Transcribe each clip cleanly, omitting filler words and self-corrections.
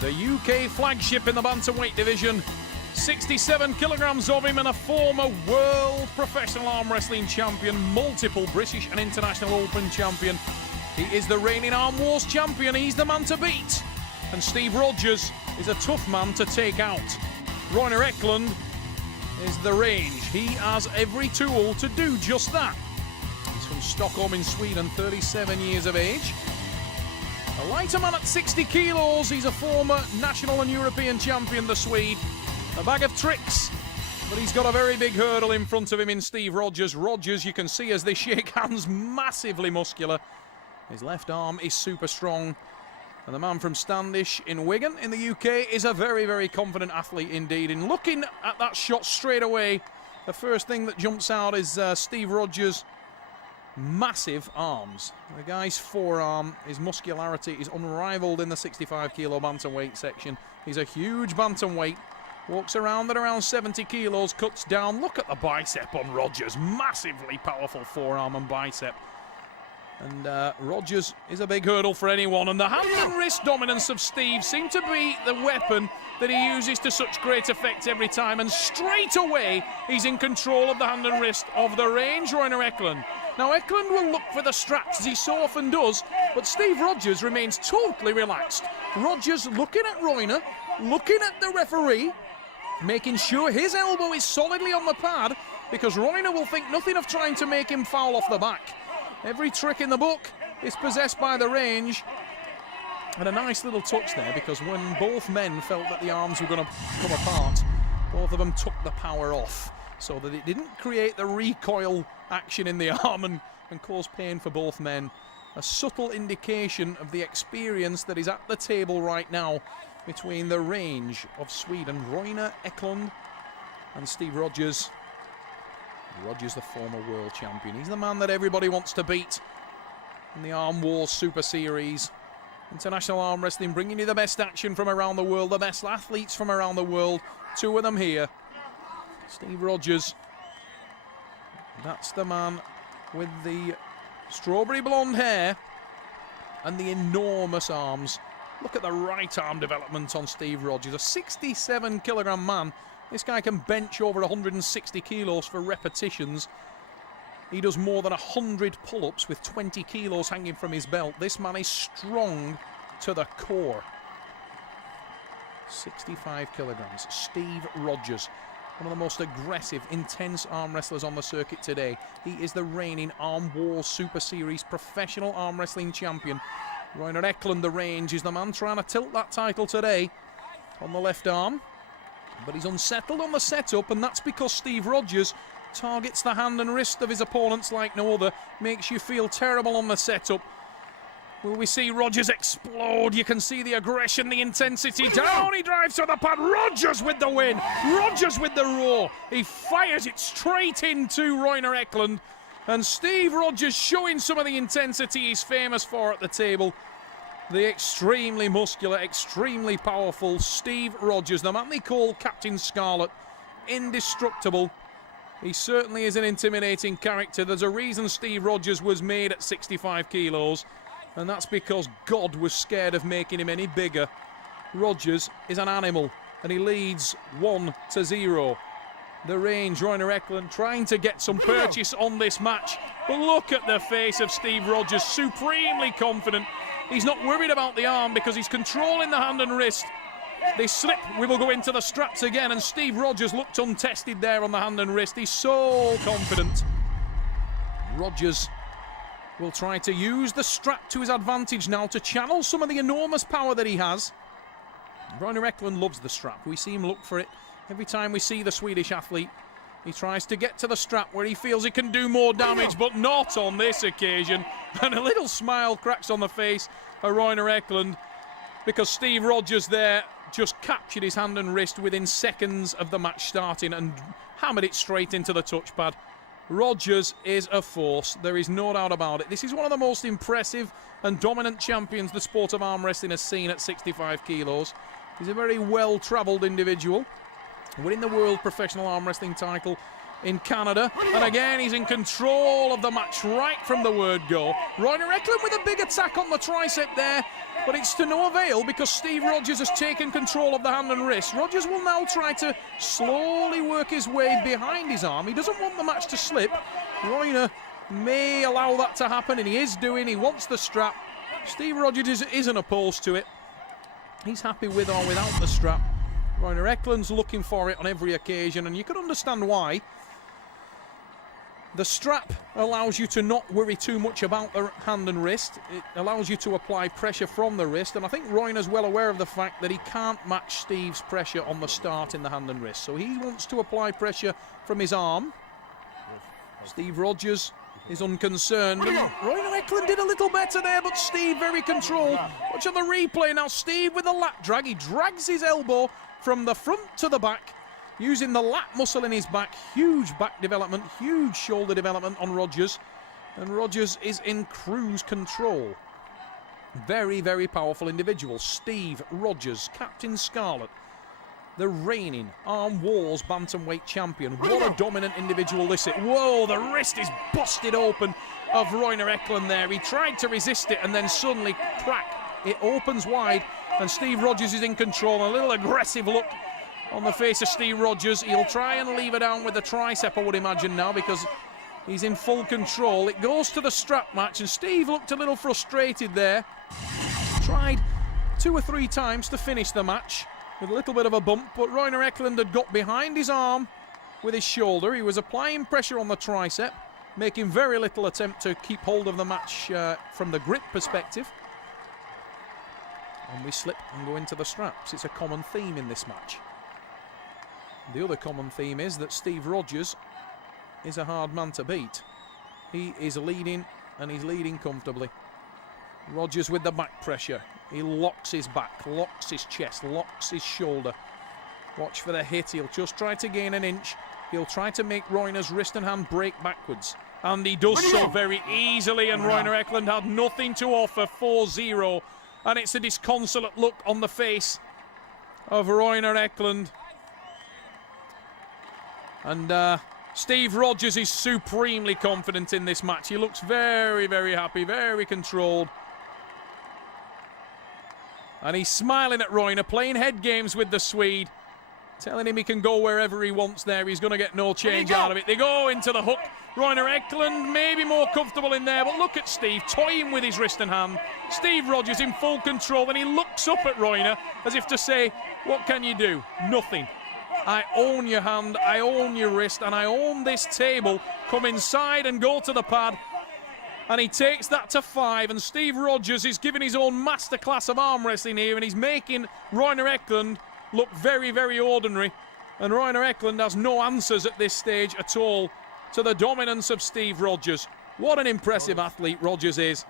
the UK flagship in the bantamweight division. 67 kilograms of him and a former world professional arm wrestling champion, multiple British and International Open champion. He is the reigning Arm Wars champion. He's the man to beat. And Steve Rogers is a tough man to take out. Roiner Ecklund is the range. He has every tool to do just that. He's from Stockholm in Sweden, 37 years of age. A lighter man at 60 kilos. He's a former national and European champion, the Swede. A bag of tricks, but he's got a very big hurdle in front of him in Steve Rogers. Rogers, you can see as they shake hands, massively muscular. His left arm is super strong. And the man from Standish in Wigan in the UK is a very, very confident athlete indeed. In looking at that shot straight away, the first thing that jumps out is Steve Rogers' massive arms. The guy's forearm, his muscularity is unrivaled in the 65 kilo bantamweight section. He's a huge bantamweight. Walks around at around 70 kilos, cuts down. Look at the bicep on Rogers. Massively powerful forearm and bicep. And Rogers is a big hurdle for anyone. And the hand and wrist dominance of Steve seem to be the weapon that he uses to such great effect every time. And straight away, he's in control of the hand and wrist of the range, Roiner Ecklund. Now, Ecklund will look for the straps, as he so often does, but Steve Rogers remains totally relaxed. Rogers looking at Roiner, looking at the referee, making sure his elbow is solidly on the pad, because Roiner will think nothing of trying to make him foul off the back. Every trick in the book is possessed by the range. And a nice little touch there, because when both men felt that the arms were going to come apart, both of them took the power off, so that it didn't create the recoil action in the arm and cause pain for both men. A subtle indication of the experience that is at the table right now between the range of Sweden, Roiner Ecklund, and Steve Rogers. Rogers, the former world champion. He's the man that everybody wants to beat in the Arm Wars Super Series. International Arm Wrestling, bringing you the best action from around the world, the best athletes from around the world. Two of them here. Steve Rogers. That's the man with the strawberry blonde hair and the enormous arms. Look at the right arm development on Steve Rogers. A 67 kilogram man. This guy can bench over 160 kilos for repetitions. He does more than 100 pull-ups with 20 kilos hanging from his belt. This man is strong to the core. 65 kilograms. Steve Rogers, one of the most aggressive, intense arm wrestlers on the circuit today. He is the reigning Arm Wars Super Series professional arm wrestling champion. Roiner Ecklund, the range, is the man trying to tilt that title today on the left arm. But he's unsettled on the setup, and that's because Steve Rogers targets the hand and wrist of his opponents like no other. Makes you feel terrible on the setup. Will we see Rogers explode? You can see the aggression, the intensity. Down he drives to the pad. Rogers with the win. Rogers with the roar. He fires it straight into Roiner Ecklund. And Steve Rogers showing some of the intensity he's famous for at the table. The extremely muscular, extremely powerful Steve Rogers, the man they call Captain Scarlet. Indestructible. He certainly is an intimidating character. There's a reason Steve Rogers was made at 65 kilos, and that's because God was scared of making him any bigger. Rogers is an animal, and he leads 1-0. The range, Roiner Ecklund trying to get some purchase on this match. But look at the face of Steve Rogers, supremely confident. He's not worried about the arm because he's controlling the hand and wrist. They slip, we will go into the straps again, and Steve Rogers looked untested there on the hand and wrist. He's so confident. Rogers will try to use the strap to his advantage now to channel some of the enormous power that he has. Roiner Ecklund loves the strap. We see him look for it every time we see the Swedish athlete. He tries to get to the strap where he feels he can do more damage, but not on this occasion. And a little smile cracks on the face of Roiner Ecklund, because Steve Rogers there just captured his hand and wrist within seconds of the match starting and hammered it straight into the touchpad. Rogers is a force, there is no doubt about it. This is one of the most impressive and dominant champions the sport of arm wrestling has seen at 65 kilos. He's a very well-travelled individual, winning the World Professional Arm Wrestling title in Canada. And again, he's in control of the match right from the word go. Royner Ecklund with a big attack on the tricep there, but it's to no avail because Steve Rogers has taken control of the hand and wrist. Rogers will now try to slowly work his way behind his arm. He doesn't want the match to slip. Royner may allow that to happen, and he is doing. He wants the strap. Steve Rogers isn't opposed to it. He's happy with or without the strap. Royner Ecklund's looking for it on every occasion, and you can understand why. The strap allows you to not worry too much about the hand and wrist. It allows you to apply pressure from the wrist, and I think Royner's well aware of the fact that he can't match Steve's pressure on the start in the hand and wrist. So he wants to apply pressure from his arm. Steve Rogers is unconcerned. Royner Ecklund did a little better there, but Steve very controlled. Watch on the replay now. Steve with the lat drag. He drags his elbow from the front to the back, using the lat muscle in his back. Huge back development, huge shoulder development on Rogers. And Rogers is in cruise control. Very, very powerful individual. Steve Rogers, Captain Scarlet, the reigning Arm Wars bantamweight champion. What a dominant individual this is. Whoa, the wrist is busted open of Royner Ecklund there. He tried to resist it and then suddenly, crack, it opens wide and Steve Rogers is in control. A little aggressive look on the face of Steve Rogers. He'll try and leave it down with the tricep, I would imagine now, because he's in full control. It goes to the strap match, and Steve looked a little frustrated there. Tried 2 or 3 times to finish the match with a little bit of a bump, but Royner Ecklund had got behind his arm with his shoulder. He was applying pressure on the tricep, making very little attempt to keep hold of the match from the grip perspective. And we slip and go into the straps. It's a common theme in this match. The other common theme is that Steve Rogers is a hard man to beat. He is leading, and he's leading comfortably. Rogers with the back pressure. He locks his back, locks his chest, locks his shoulder. Watch for the hit. He'll just try to gain an inch. He'll try to make Royner's wrist and hand break backwards. And he does so very easily, and Royner Ecklund had nothing to offer. 4-0. And it's a disconsolate look on the face of Royner Ecklund. And Steve Rogers is supremely confident in this match. He looks very, very happy, very controlled. And he's smiling at Royner, playing head games with the Swede, telling him he can go wherever he wants there. He's going to get no change out of it. They go into the hook. Royner Ecklund maybe more comfortable in there, but look at Steve toying with his wrist and hand. Steve Rogers in full control, and he looks up at Royner as if to say, what can you do? Nothing. I own your hand, I own your wrist, and I own this table. Come inside and go to the pad. And he takes that to 5, and Steve Rogers is giving his own masterclass of arm wrestling here, and he's making Royner Ecklund look very, very ordinary. And Royner Ecklund has no answers at this stage at all to the dominance of Steve Rogers. What an impressive athlete Rogers is.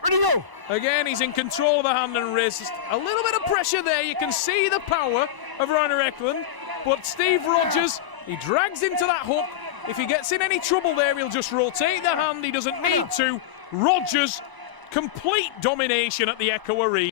Again, he's in control of the hand and wrist. A little bit of pressure there. You can see the power of Royner Ecklund. But Steve Rogers, he drags into that hook. If he gets in any trouble there, he'll just rotate the hand. He doesn't need to. Rogers, complete domination at the Echo Arena.